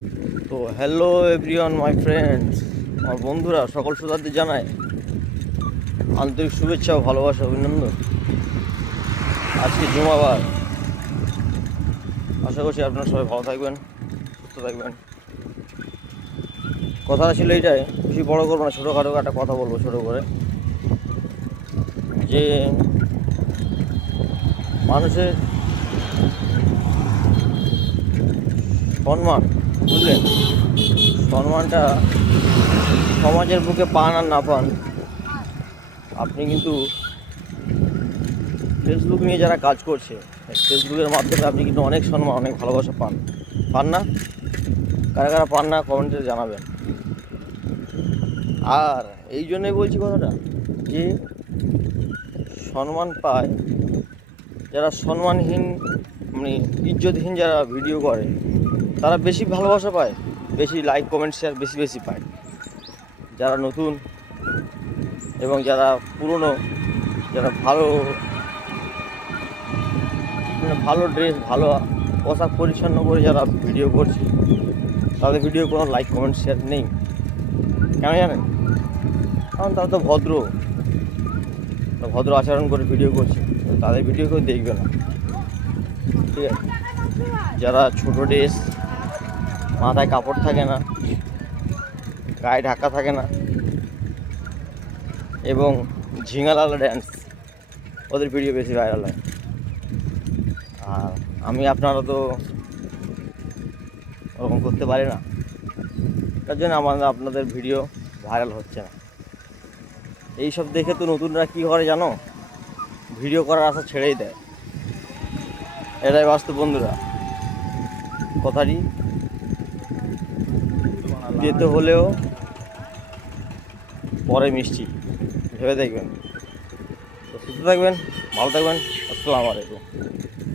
তো hello everyone my friends, আমার বন্ধুরা সকল শ্রোতাদের জানায় আন্তরিক শুভেচ্ছা ও ভালোবাসা, অভিনন্দন। আজকে জুমাবার, আশা করছি আপনারা সবাই ভালো থাকবেন, সুস্থ থাকবেন। কথা ছিল এইটাই, বেশি বড় করবো না, ছোটোখাটো একটা কথা বলবো ছোটো করে, যে মানুষের সম্মান, বুঝলেন, সম্মানটা সমাজের বুকে পান আর না পান, আপনি কিন্তু ফেসবুক নিয়ে যারা কাজ করছে, ফেসবুকের মাধ্যমে আপনি কিন্তু অনেক সম্মান, অনেক ভালোবাসা পান। পান না? কারা কারা পান না কমেন্টে জানাবেন। আর এই জন্যই বলছি কথাটা, যে সম্মান পায় যারা সম্মানহীন, মানে ইজ্জতহীন যারা ভিডিও করে, তারা বেশি ভালোবাসা পায়, বেশি লাইক কমেন্ট শেয়ার বেশি বেশি পায়। যারা নতুন এবং যারা পুরনো, যারা ভালো, মানে ভালো ড্রেস, ভালো পোশাক পরিচ্ছন্ন করে যারা ভিডিও করছে, তাদের ভিডিও কোনো লাইক কমেন্ট শেয়ার নেই। কেন জানেন? কারণ তারা তো ভদ্র আচরণ করে ভিডিও করছে, তাদের ভিডিও কেউ দেখবে না। ঠিক আছে? যারা ছোটো ড্রেস, মাথায় কাপড় থাকে না, গায়ে ঢাকা থাকে না, এবং ঝিঙালালা ড্যান্স, ওদের ভিডিও বেশি ভাইরাল হয়। আর আপনারা তো ওরকম করতে পারি না, তার জন্য আপনাদের ভিডিও ভাইরাল হচ্ছে না। এইসব দেখে তো নতুনরা কী করে জানো, ভিডিও করার আশা ছেড়েই দেয়। এটাই বাস্তব বন্ধুরা। কথাটি যেতে হলেও পরে মিষ্টি, ভেবে দেখবেন। তো সুস্থ থাকবেন, ভালো থাকবেন। আসসালামু আলাইকুম।